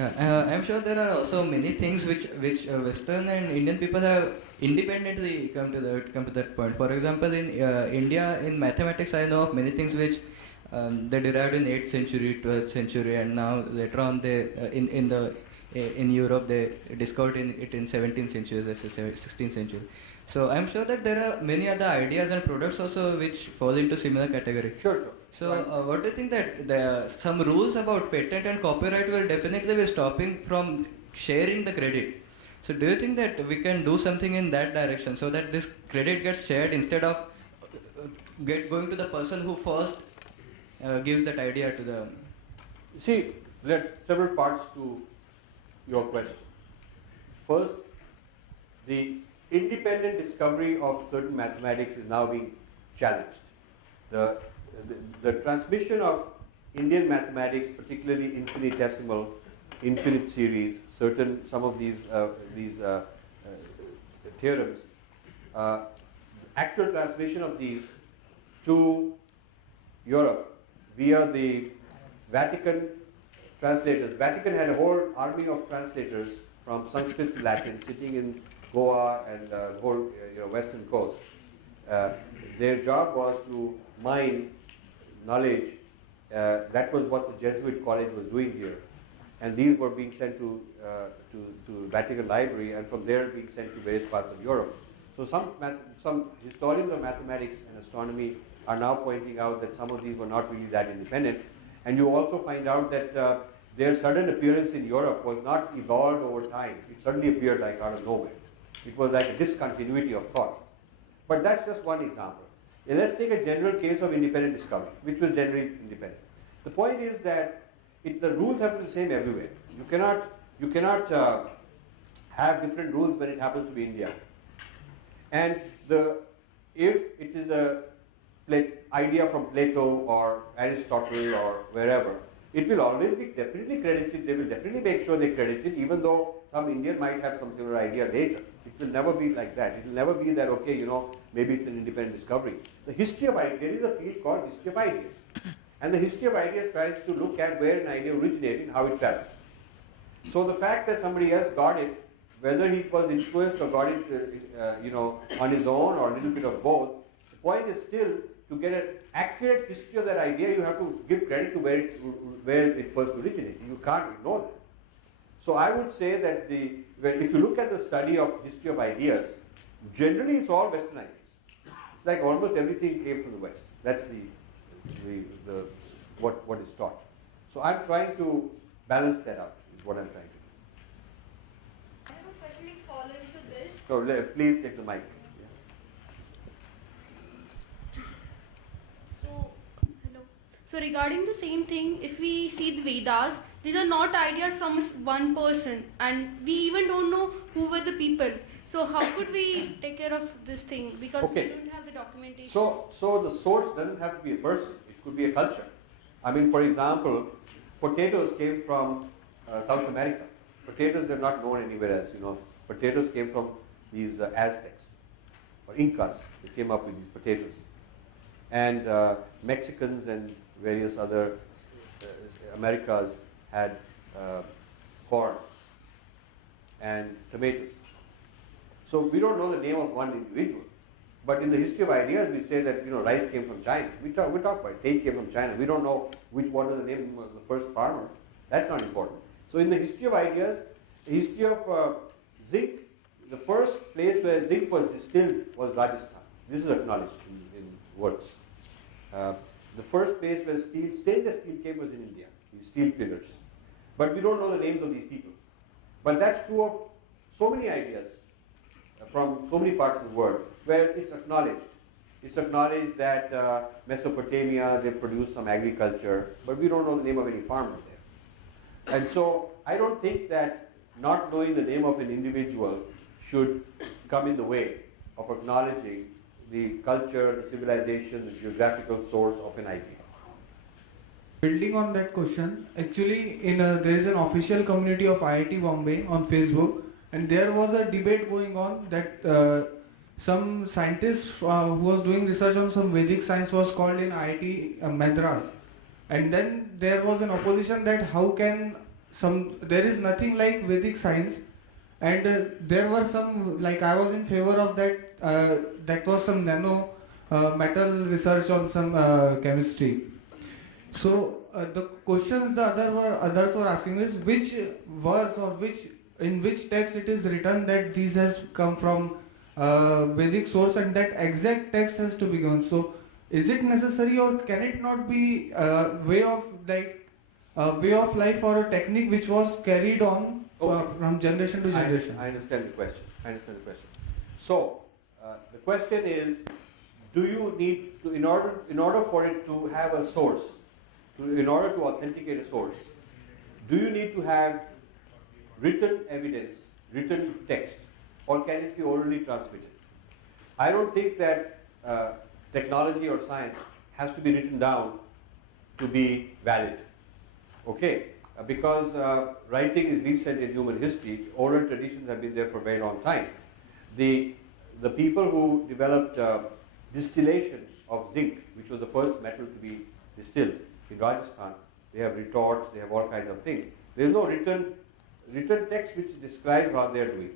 Yeah, I'm sure there are also many things which Western and Indian people have independently come to that point. For example, in India, in mathematics, I know of many things which they derived in 8th century, 12th century, and now later on they in Europe they discovered it in 17th century, 16th century. So I'm sure that there are many other ideas and products also which fall into similar category. Sure. So, what do you think that some rules about patent and copyright will definitely be stopping from sharing the credit? So, do you think that we can do something in that direction so that this credit gets shared instead of going to the person who first gives that idea to the? See, there are several parts to your question. First, the independent discovery of certain mathematics is now being challenged. The transmission of Indian mathematics, particularly infinitesimal, infinite series, some of these theorems, actual transmission of these to Europe via the Vatican translators. Vatican had a whole army of translators from Sanskrit to Latin sitting in Goa and the whole western coast. Their job was to mine knowledge. That was what the Jesuit college was doing here, and these were being sent to Vatican Library, and from there being sent to various parts of Europe. So some historians of mathematics and astronomy are now pointing out that some of these were not really that independent, and you also find out that their sudden appearance in Europe was not evolved over time. It suddenly appeared like out of nowhere. It was like a discontinuity of thought. But that's just one example. And let's take a general case of independent discovery, which was generally independent. The point is that the rules have to be the same everywhere. You cannot have different rules when it happens to be India. And if it is a idea from Plato or Aristotle or wherever, it will always be definitely credited. They will definitely make sure they credit it, even though some Indian might have some similar idea later. It will never be like that. It will never be that, okay, maybe it's an independent discovery. The history of ideas, there is a field called history of ideas. And the history of ideas tries to look at where an idea originated and how it traveled. So the fact that somebody else got it, whether he was influenced or got it, on his own or a little bit of both, the point is still to get an accurate history of that idea, you have to give credit to where it first originated. You can't ignore that. So I would say that if you look at the study of history of ideas, generally it's all Western ideas. It's like almost everything came from the West. That's what is taught. So I'm trying to balance that out, is what I'm trying to do. I have a question following to this. So please take the mic. So regarding the same thing, if we see the Vedas, these are not ideas from one person, and we even don't know who were the people. So how could we take care of this thing? Because we don't have the documentation. So the source doesn't have to be a person. It could be a culture. I mean, for example, potatoes came from South America. Potatoes are not known anywhere else. Potatoes came from these Aztecs or Incas. They came up with these potatoes. And Mexicans and various other Americas had corn and tomatoes. So we don't know the name of one individual, but in the history of ideas we say that rice came from China. We talk about date came from China. We don't know which one was the name of the first farmer. That's not important. So in the history of ideas, the history of zinc, the first place where zinc was distilled was Rajasthan. This is acknowledged in works. The first place where stainless steel came was in India, these steel pillars. But we don't know the names of these people. But that's true of so many ideas from so many parts of the world where it's acknowledged. It's acknowledged that Mesopotamia, they produced some agriculture, but we don't know the name of any farmer there. And so I don't think that not knowing the name of an individual should come in the way of acknowledging the culture, the civilization, the geographical source of an idea. Building on that question, actually there is an official community of IIT Bombay on Facebook, and there was a debate going on that some scientist who was doing research on some Vedic science was called in IIT Madras, and then there was an opposition that how can there is nothing like Vedic science, and there were some, like I was in favor of that. That was some nano metal research on some chemistry. So the questions the others were asking is which verse or in which text it is written that these has come from Vedic source, and that exact text has to be given. So is it necessary, or can it not be a way of life or a technique which was carried on from generation to generation? I understand the question. So the question is, do you need to, in order for it to have a source, in order to authenticate a source, do you need to have written evidence, written text, or can it be orally transmitted? I don't think that technology or science has to be written down to be valid. Okay, because writing is recent in human history. Oral traditions have been there for a very long time. The people who developed distillation of zinc, which was the first metal to be distilled in Rajasthan, they have retorts, they have all kinds of things. There is no written text which describes how they are doing.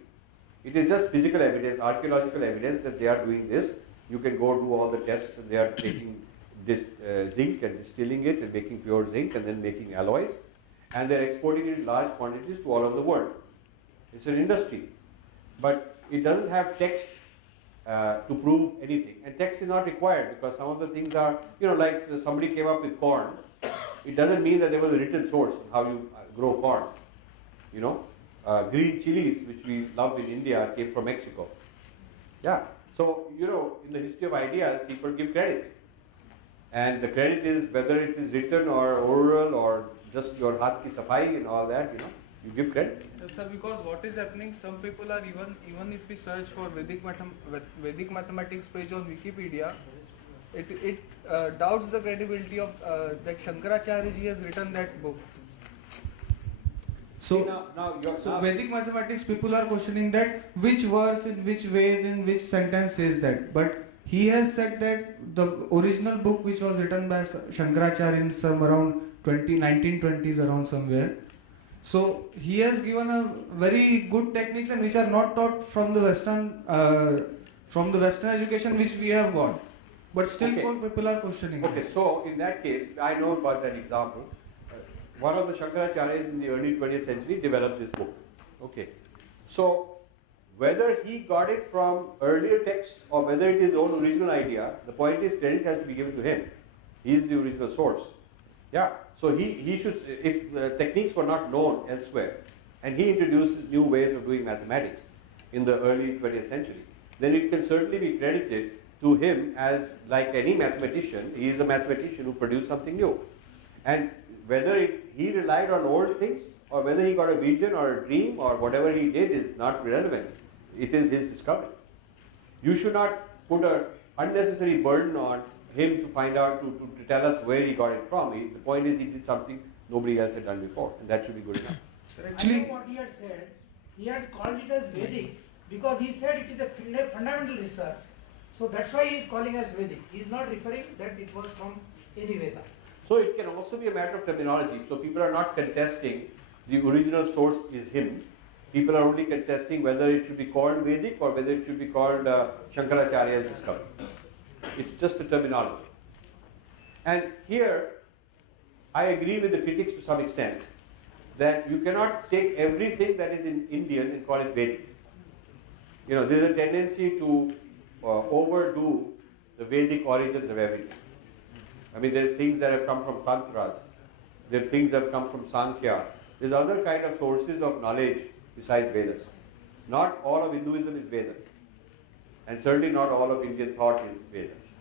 It is just physical evidence, archaeological evidence that they are doing this. You can go do all the tests, and they are taking zinc and distilling it and making pure zinc and then making alloys, and they're exporting it in large quantities to all over the world. It's an industry, but it doesn't have text to prove anything, and text is not required because some of the things are, like somebody came up with corn. It doesn't mean that there was a written source on how you grow corn. Green chilies, which we love in India, came from Mexico. Yeah. So, in the history of ideas, people give credit. And the credit is whether it is written or oral or just your heart ki safai and all that, you give credit. Yes, sir, because what is happening, some people are even if we search for Vedic mathematics page on Wikipedia, it doubts the credibility of like Shankaracharya ji has written that book. So, Vedic mathematics people are questioning that which verse in which way in which sentence says that, but he has said that the original book which was written by Shankaracharya in some around 1920s around somewhere. So he has given a very good techniques and which are not taught from the Western education which we have got. But still people are questioning. Okay, so in that case, I know about that example. One of the Shankaracharyas in the early 20th century developed this book. Okay, so whether he got it from earlier texts or whether it is his own original idea, the point is credit has to be given to him. He is the original source. Yeah, so he should, if the techniques were not known elsewhere, and he introduces new ways of doing mathematics in the early 20th century, then it can certainly be credited to him as, like any mathematician, he is a mathematician who produced something new. And whether he relied on old things or whether he got a vision or a dream or whatever he did is not relevant. It is his discovery. You should not put an unnecessary burden on him to find out, to tell us where he got it from. The point is he did something nobody else had done before, and that should be good enough. Actually, I know what he had said. He had called it as Vedic because he said it is a fundamental research. So that's why he is calling as Vedic. He is not referring that it was from any Veda. So it can also be a matter of terminology. So people are not contesting the original source is him. People are only contesting whether it should be called Vedic or whether it should be called Shankaracharya's discovery. It's just a terminology. And here, I agree with the critics to some extent that you cannot take everything that is in Indian and call it Vedic. There's a tendency to overdo the Vedic origins of everything. I mean, there's things that have come from Tantras. There are things that have come from Sankhya. There's other kind of sources of knowledge besides Vedas. Not all of Hinduism is Vedas. And certainly not all of Indian thought is Vedas.